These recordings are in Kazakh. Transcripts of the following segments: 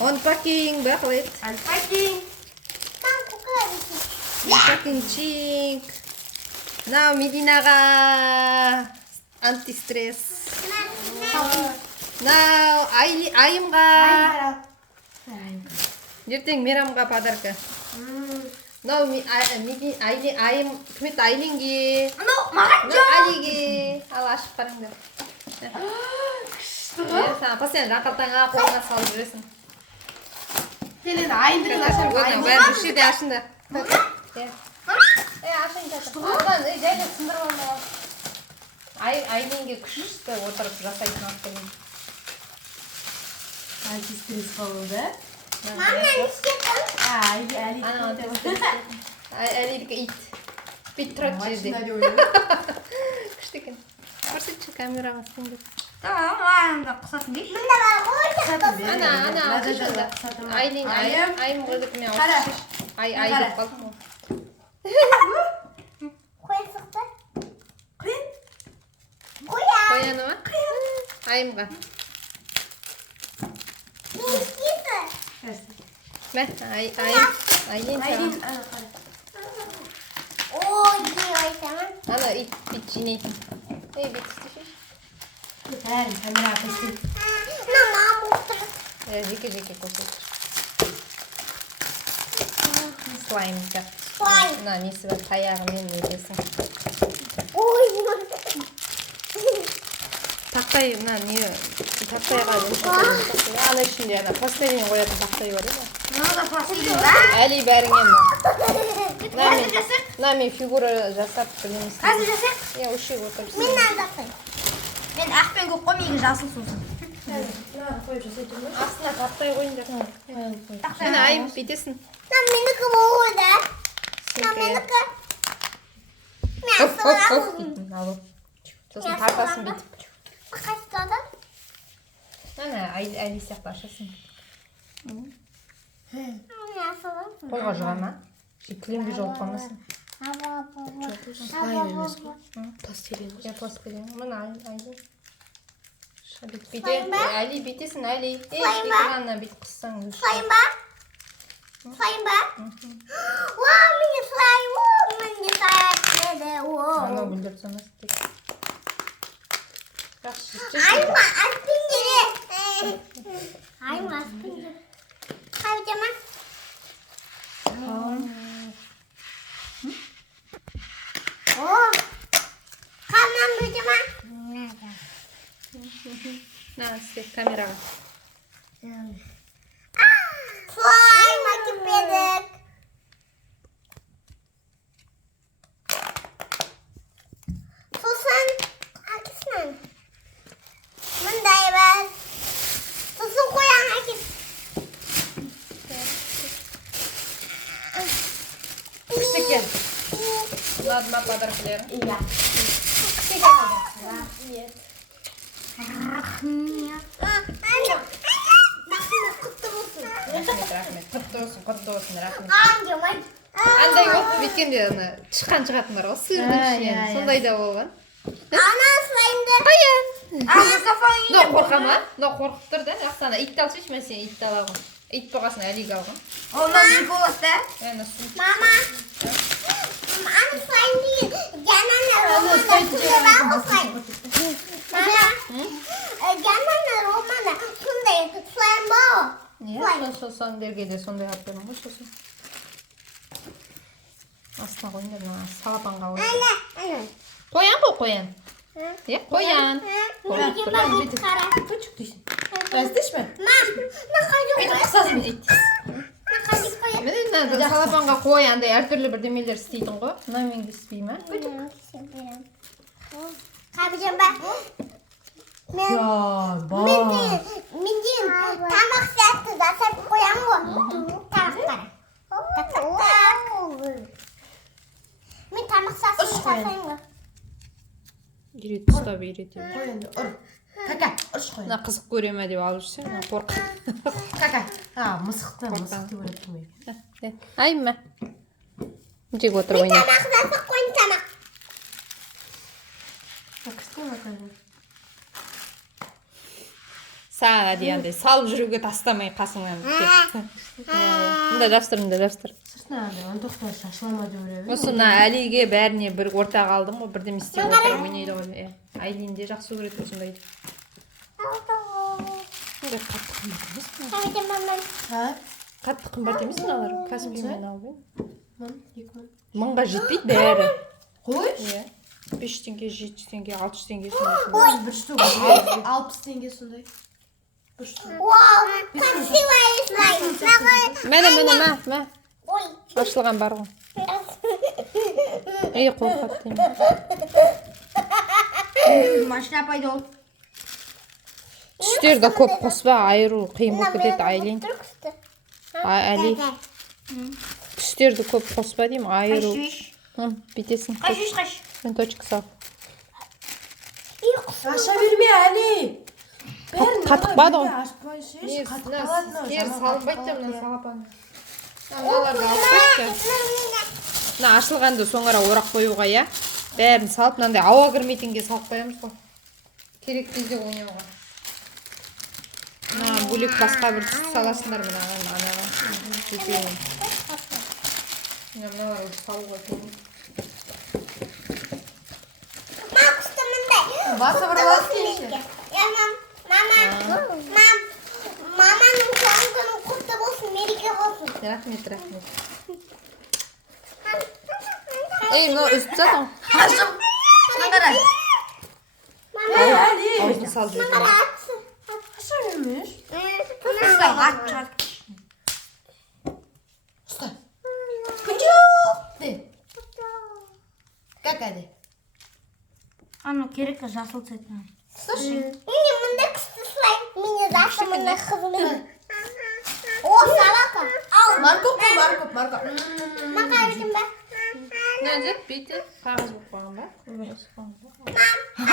Unpaking бақылет. Unpaking чик. Now Мединаға антистресс. Now айымға. ертең Мейрамға подарка. Now айым кімет Айленге. Алиге. Ал ашып қараңдар. Саған постоянно рақыртаңа қолыңа салып жүресің. Келеді айындығын ашып бәрі үш жерде ашыңдар. Одан жайлы сындырып алмай. Айленге күшті отырып жасайтын алып келген. антистресс болды. Мама, не істедің? Әлидікі ит. Бит тұрады жерде. Күшті екен. Көрсетші камераға сыңдыр. Анда қысатын дейік. Мында бар ғой, Айым қойдық мен ауыз айдып қалдым ғой. қойсықты. Қояны ма? Айымға. Не істейсің? Мә, Айлен саған. Ой, не айтамын. Ана ит жинейтін. Бит істешеш. Камераға қойсын. Мама отыр. Жеке көрсетші. Слайм жақ. Мына несі бар, таяғымен нетесің. Ой, Тақтай, мына не, тақтайға ана ішінде ана пластилин қоятын тақтай бар еді. Мынада пластилин ба? Әли бәріңе Қазір жасақ? мен фигура жасап білеміз. Қазір жасақ? Үші отырып. мен алдақын. Мен ақ пен көк қой, мегі жасыл сосын. Астына тақтай қойыңдар. Мені айым бетесің. Менікі болды. Менікі. Мен Алу. Сосын тартасын бетіп. қастады. Ана Әли сияқты ашасың. Қойға Қойға жұға ма? Кілемге жолып қалмасын. Слайм емес қой. Пластилин. Пластилин. Мына Әли. Слайм ба? Әли бетесің, Әли. Слайм ба? Ана бет қыссаң. Слайм ба? Слайм ба? Уау, менде слайм. Менде слайм деді. Ана бүлдіріп санасын тек. Айма, аспин дере. Айма, аспин дере. Қабытама. Қамнан бөтема. На, істе, камераға. Слайм әкепедік. Сосын, әкесінен. Мындай бар. Сосын қоян әкес. Күшті екен. Ұнады ма подаркілерің? Иә. Рахмет. Құтты болсын. Рахмет. Құтты болсын, рахмет. Жамай. Андай болып өткенде тышқан шығатындар ғой, сырдың ішінен. Сондай да болған. Ана слаймды. Қоян. Мұстафаның Мынау қорқама? Мынау қорқып тұр да. Ақсана итті алсайшы, мен сені итті алағын. Ит болғасын Әлиге алғын. Онdan не болады да? Мама. Ана слайм деген жанана романа күнде бар ғой слайм. Мама. Жанана романа күнде слайм бар. Сондерге де сондай алып бердің ғой, сосын. Астына қойыңдар, салапанға қойыңдар. Қоян ғой, қоян. Қоян. Küçük düşün. Bəzdəşmə. Бет қысасын ит. Міне салапанға қой, андай әртүрлі бір демелер істейтін ғой. Мына менде істей ма? Қабыжан ба? Менде тамақ сияқты жасап қоям ғой. Тамақтар. Мен тамақ жасаймын ғой. Үйрет, ұстап үйрет. Қой енді, ұр. Кака, ұрш қой. Мына қызық көре ме деп алып жүрсе, қорқ. Кака. Мысықты көріп тұрмайды. Айма. Жек отыр Мен ойнап. тамақ жасап қойын тамақ. Кіскен атады. Саға дегенде салып жүруге тастамай қасыңнан деп. Мында жапсыр. Сыртына тоқтар шашылама деп ойлаймын. Осына Әлиге бәріне бір ортаға алдым ғой, бірден істеп отырып ойнайды ғой. Айлин де жақсы көреді осындай. Қатты қымбат емес мыналар. Каспиймен алып едім. 1000-ға жетпейді бәрі. Қой? 5 теңге, 7 теңге, 6 теңге. Бір штук 60 теңге сондай. Вау, красивая слайм. Мә. Ой. Ашылған бар ғой. Қорқады деймін. Машина пайдал. Түстерді көп қоспа, айыру қиын болып кетеді Айлин. Әли. Түстерді көп қоспа деймін, айыру. Бетесін. Қаш. Мен точка сал. Аша берме, Әли. Қатықпады ғой. Ашылғанды соңыра орақ қоюға, я? Бәрін салып, мынандай ауа кірмейтінге салып қоямыз ғой. Керек кезде ойнауға. Бөлек басқа бір түс саласындар мынаған, анаға. Жетейін. Мыналар салуға келмейді. Басы бір бас келші. Маманың туған күні құтты болсын, мереке болсын. Рахмет. Мынау үзіп жатың. Ашым. Қаңғара. Әли. Аузын салып жүрдім. Аша бермеш. Ұста. Күнжоқ. Де. Кака де. Ана керек жасыл цветный. Слушай. Міне мұнда күшті слайм. Міне зашы мұнда қызымен. О, салака. Ал. Марков. Мақа бердім ба? Не жетпейді. Қағаз болып қойған ба?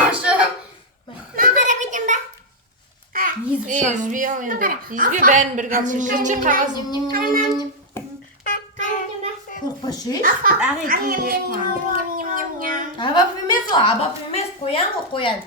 Ашым. Мақа бердім ба? Үзбей ал енді. Үзбей бәрін бірге алшы. Шеші қағаз. Қорқпашы. Ням-ням-ням-ням-ням-ням-ням. Абап емес, қоян ғой, қоян.